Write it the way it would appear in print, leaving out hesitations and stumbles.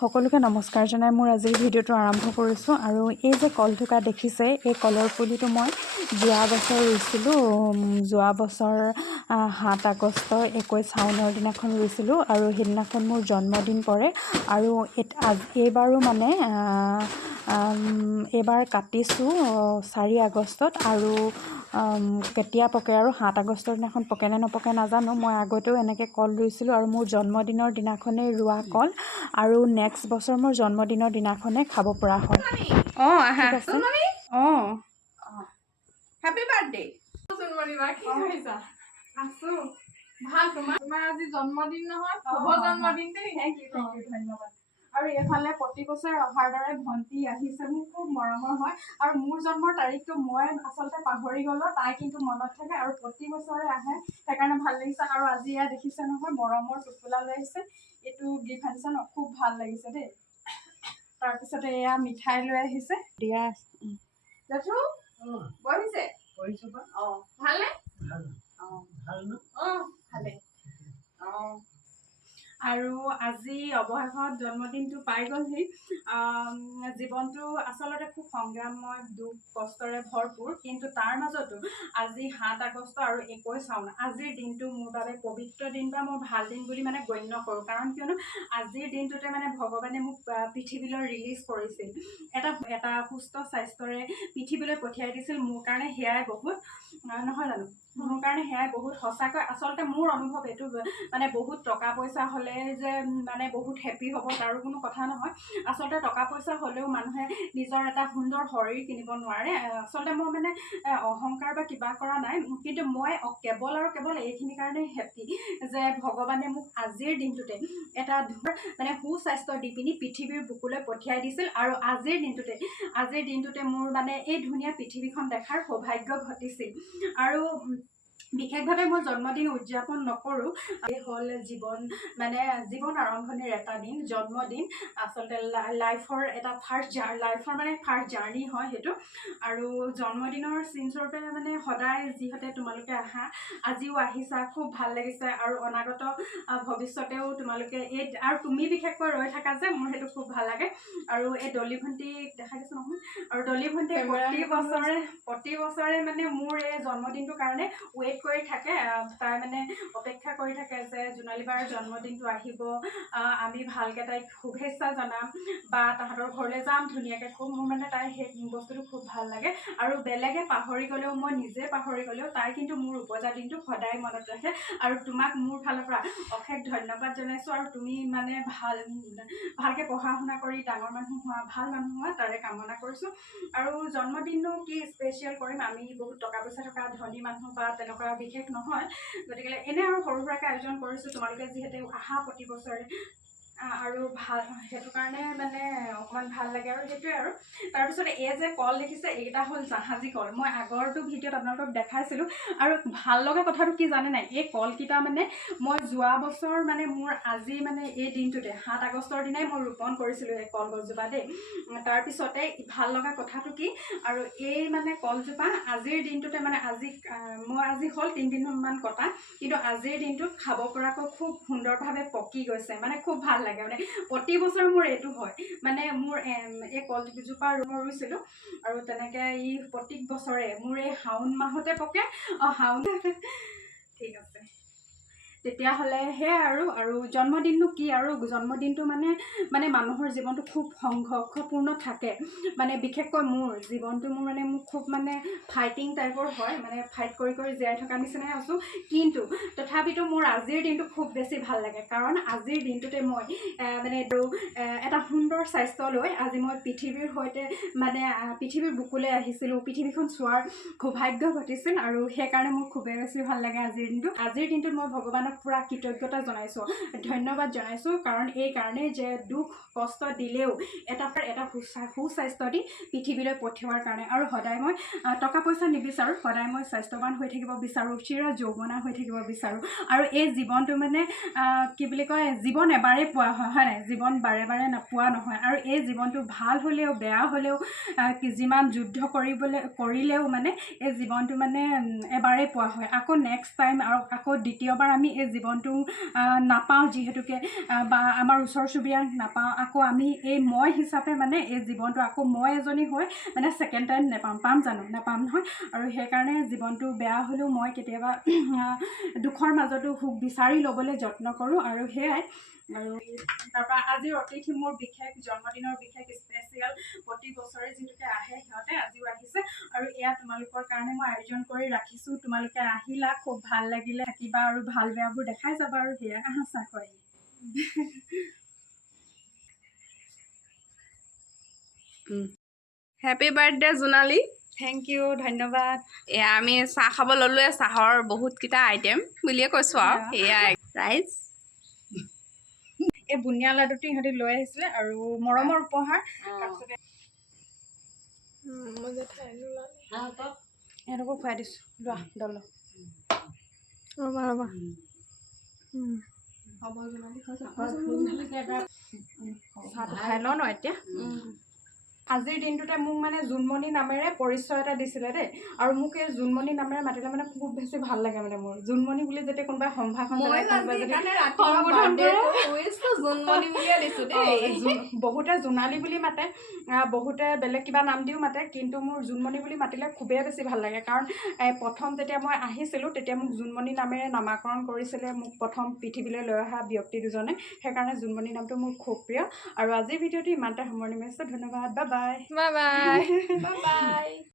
সকলোকে নমস্কাৰ জনাই মোৰ আজিৰ ভিডিঅ'টো আৰম্ভ কৰিছোঁ। আৰু এই যে কল থোকা দেখিছে, এই কলৰ পুলিটো মই যোৱা বছৰ ৰুইছিলোঁ। যোৱা বছৰ ৭ আগষ্ট 21 শাওনৰ দিনাখন ৰুইছিলোঁ আৰু সেইদিনাখন মোৰ জন্মদিন পৰে। আৰু এইবাৰো মানে এইবাৰ কাটিছোঁ 4 আগষ্টত। আৰু কেতিয়া পকে আৰু 7 আগষ্টৰ দিনাখন পকে নে নপকে নাজানো। মই আগতেও এনেকৈ কল ৰুইছিলোঁ আৰু মোৰ জন্মদিনৰ দিনাখনেই ৰোৱা কল, আৰু নেক্সট বছৰ মোৰ জন্মদিনৰ দিনাখনে খাব পৰা হয়। ঠিক আছে। হেপী বাৰ্থডে কি কৰিছা? আছো ভাল। তোমাৰ আজি জন্মদিন নহয়, শুভ জন্মদিন দেই। থেংক ইউ ধন্যবাদ। আৰু এইফালে প্ৰতি বছৰে অহাৰ দৰে ভণ্টি আহিছে, মোৰ খুব মৰমৰ হয়। আৰু মোৰ জন্মৰ তাৰিখটো মই আচলতে পাহৰি গলো, তাই কিন্তু মনত থাকে আৰু প্ৰতি বছৰে আহে, সেইকাৰণে ভাল লাগিছে। আৰু আজি এয়া দেখিছে নহয়, মৰমৰ টোপোলা লৈ আহিছে, এইটো গিফ্ট আনিছে ন, খুব ভাল লাগিছে দেই। তাৰপিছতে এয়া মিঠাই লৈ আহিছে দিয়া। জেঠু বহিছে ভালনে? ভালে। আৰু আজি অৱশেষত জন্মদিনটো পাই গ'লহি। জীৱনটো আচলতে খুব সংগ্ৰামময়, দুখ কষ্টৰে ভৰপূৰ, কিন্তু তাৰ মাজতো আজি 7 আগষ্ট আৰু 21 শাওন, আজিৰ দিনটো মোৰ বাবে পবিত্ৰ দিন বা মই ভাল দিন বুলি মানে গণ্য কৰোঁ। কাৰণ কিয়নো আজিৰ দিনটোতে মানে ভগৱানে মোক পৃথিৱীলৈ ৰিলিজ কৰিছিল, এটা সুস্থ স্বাস্থ্যৰে পৃথিৱীলৈ পঠিয়াই দিছিল। মোৰ কাৰণে সেয়াই বহুত, নহয় জানো? মোৰ কাৰণে সেয়াই বহুত। সঁচাকৈ আচলতে মোৰ অনুভৱ এইটো, মানে বহুত টকা পইচা হ'লে যে মানে বহুত হেপী হ'ব তাৰো কোনো কথা নহয়। আচলতে টকা পইচা হ'লেও মানুহে নিজৰ এটা সুন্দৰ শৰীৰ কিনিব নোৱাৰে। আচলতে মই মানে অহংকাৰ বা কিবা কৰা নাই, কিন্তু মই কেৱল আৰু কেৱল এইখিনি কাৰণে হেপী যে ভগৱানে মোক আজিৰ দিনটোতে এটা মানে সুস্বাস্থ্য দি পিনি পৃথিৱীৰ বুকুলৈ পঠিয়াই দিছিল। আৰু আজিৰ দিনটোতে মোৰ মানে এই ধুনীয়া পৃথিৱীখন দেখাৰ সৌভাগ্য ঘটিছিল। আৰু বিশেষভাৱে মই জন্মদিন উদযাপন নকৰোঁ। এই হ'ল জীৱন আৰম্ভণিৰ এটা দিন, জন্মদিন। আচলতে লাইফৰ ফাৰ্ষ্ট জাৰ্ণি হয় সেইটো। আৰু জন্মদিনৰ চিনস্বৰূপে মানে সদায় যিহেতু তোমালোকে আহা, আজিও আহিছা, খুব ভাল লাগিছে। আৰু অনাগত ভৱিষ্যতেও তোমালোকে আৰু তুমি বিশেষকৈ ৰৈ থাকা যে, মোৰ সেইটো খুব ভাল লাগে। আৰু এই ডলি ভণ্টিক দেখা দিছো নহয়, আৰু ডলি ভণ্টিয়ে প্ৰতি বছৰে মানে মোৰ এই জন্মদিনটোৰ কাৰণে ৱেইট কৰি থাকে। তাই মানে অপেক্ষা কৰি থাকে যে জোনালী বাৰ জন্মদিনটো আহিব, আমি ভালকৈ তাইক শুভেচ্ছা জনাম বা তাহাঁতৰ ঘৰলৈ যাম, ধুনীয়াকৈ খুব। মোৰ মানে তাই সেই বস্তুটো খুব ভাল লাগে। আৰু বেলেগে পাহৰি গ'লেও, মই নিজে পাহৰি গ'লেও, তাই কিন্তু মোৰ উপজা দিনটো সদায় মনত ৰাখে। আৰু তোমাক মোৰ ফালৰ পৰা অশেষ ধন্যবাদ জনাইছোঁ। আৰু তুমি মানে ভালকৈ পঢ়া শুনা কৰি ডাঙৰ মানুহ হোৱা, ভাল মানুহ হোৱা, তাৰে কামনা কৰিছোঁ। আৰু জন্মদিননো কি স্পেচিয়েল কৰিম, আমি বহুত টকা পইচা থকা ধনী মানুহ বা তেনেকুৱা বিশেষ নহয়। গতিকে এনে আৰু সৰু সুৰাকৈ আয়োজন কৰিছোঁ, তোমালোকে যিহেতু আহা প্ৰতি বছৰে, আৰু ভাল, সেইটো কাৰণে মানে অকণমান ভাল লাগে। আৰু সেইটোৱে। আৰু তাৰপিছতে এই যে কল দেখিছে, এইকেইটা হ'ল জাহাজী কল। মই আগৰটো ভিডিঅ'ত আপোনালোকক দেখাইছিলোঁ। আৰু ভাল লগা কথাটো কি জানে নাই, এই কলকেইটা মানে মই যোৱা বছৰ মানে মোৰ আজি মানে এই দিনটোতে 7 আগষ্টৰ দিনাই মই ৰোপণ কৰিছিলোঁ এই কলগছজোপা দেই। তাৰপিছতে ভাল লগা কথাটো কি, আৰু এই মানে কলজোপা আজিৰ দিনটোতে মানে মই আজি হ'ল 3 দিনমান কটা, কিন্তু আজিৰ দিনটোত খাব পৰাকৈ খুব সুন্দৰভাৱে পকি গৈছে। মানে খুব ভাল লাগে। মানে প্ৰতি বছৰ মোৰ এইটো হয়, মানে মোৰ এই কলজোপা মই ৰুইছিলোঁ, আৰু তেনেকৈ প্ৰত্যেক বছৰে মোৰ এই শাওণ মাহতে পকে। ঠিক আছে, তেতিয়াহ'লে সেয়াই। আৰু জন্মদিননো কি, আৰু জন্মদিনটো মানে মানুহৰ জীৱনটো খুব সংঘৰ্ষপূৰ্ণ থাকে। মানে বিশেষকৈ মোৰ জীৱনটো মোৰ খুব মানে ফাইটিং টাইপৰ হয়, মানে ফাইট কৰি জীয়াই থকা নিচিনাই আছোঁ। কিন্তু তথাপিতো মোৰ আজিৰ দিনটো খুব বেছি ভাল লাগে, কাৰণ আজিৰ দিনটোতে মই এটা সুন্দৰ স্বাস্থ্য লৈ আজি মই পৃথিৱীৰ বুকুলৈ আহিছিলোঁ, পৃথিৱীখন চোৱাৰ সৌভাগ্য ঘটিছিল। আৰু সেইকাৰণে মোৰ খুবেই বেছি ভাল লাগে আজিৰ দিনটোত মই ভগৱানক পুৰা কৃতজ্ঞতা জনাইছোঁ, ধন্যবাদ জনাইছোঁ। কাৰণ এই কাৰণেই যে দুখ কষ্ট দিলেও এটা সুস্বাস্থ্য দি পৃথিৱীলৈ পঠিওৱাৰ কাৰণে। আৰু সদায় মই টকা পইচা নিবিচাৰোঁ, সদায় মই স্বাস্থ্যৱান হৈ থাকিব বিচাৰোঁ, চিৰ যৌৱনা হৈ থাকিব বিচাৰোঁ। আৰু এই জীৱনটো মানে কি বুলি কয়, জীৱন এবাৰেই পোৱা হয় নাই, জীৱন বাৰে বাৰে নোপোৱা নহয়। আৰু এই জীৱনটো ভাল হ'লেও বেয়া হ'লেও, যিমান যুদ্ধ কৰিলেও মানে এই জীৱনটো মানে এবাৰেই পোৱা হয়। আকৌ নেক্সট টাইম আৰু আকৌ দ্বিতীয়বাৰ আমি এই জীৱনটো নাপাওঁ যিহেতুকে বা আমাৰ ওচৰ চুবুৰীয়াক নাপাওঁ আকৌ আমি এই মই হিচাপে মানে এই জীৱনটো আকৌ মই এজনী হৈ মানে ছেকেণ্ড টাইম পাম জানো নাপাম নহয় আৰু সেইকাৰণে জীৱনটো বেয়া হ'লেও মই কেতিয়াবা দুখৰ মাজতো সুখ বিচাৰি ল'বলৈ যত্ন কৰোঁ আৰু সেয়াই আৰু তাৰপৰা আজিৰ অতিথি মোৰ বিশেষ জন্মদিনৰ বিশেষ স্পেচিয়েল প্ৰতি বছৰে যিহেতুকে আহে সিহঁতে আজিও আহিছে আৰু এয়া তোমালোকৰ কাৰণে মই আয়োজন কৰি ৰাখিছোঁ তোমালোকে আহিলা খুব ভাল লাগিলে থাকিবা আৰু ভাল বেয়াবোৰ দেখাই যাবা আৰু সেয়া আহা কয় happy birthday Jonali thank you ধন্যবাদ এয়া আমি চাহ খাব ল'লোৱে চাহৰ বহুতকেইটা আইটেম বুলিয়ে কৈছোঁ আৰু সেয়াই ৰাইজ এই বুনিয়া লাডুটো ইহঁতি লৈ আহিছিলে আৰু মৰমৰ উপহাৰ তাৰপিছতে ইহঁতকো খুৱাই দিছোঁ লোৱা দল ৰ'বা চাহটো খাই লওঁ ন এতিয়া আজিৰ দিনটোতে মোক মানে জোনমণি নামেৰে পৰিচয় এটা দিছিলে দেই আৰু মোক এই জোনমণি নামেৰে মাতিলে মানে খুব বেছি ভাল লাগে মানে মোৰ জোনমণি বুলি যেতিয়া কোনোবাই সম্ভাষণ জনায় বহুতে জোনালী বুলি মাতে বহুতে বেলেগ কিবা নাম দিও মাতে কিন্তু মোৰ জোনমণি বুলি মাতিলে খুবেই বেছি ভাল লাগে কাৰণ প্ৰথম যেতিয়া মই আহিছিলোঁ তেতিয়া মোক জোনমণি নামেৰে নামাকৰণ কৰিছিলে মোক প্ৰথম পৃথিৱীলৈ লৈ অহা ব্যক্তি দুজনে সেইকাৰণে জোনমণি নামটো মোৰ খুব প্ৰিয় আৰু আজিৰ ভিডিঅ'টো ইমানতে সামৰণি মাৰিছোঁ ধন্যবাদ বাই বাই বাই বাই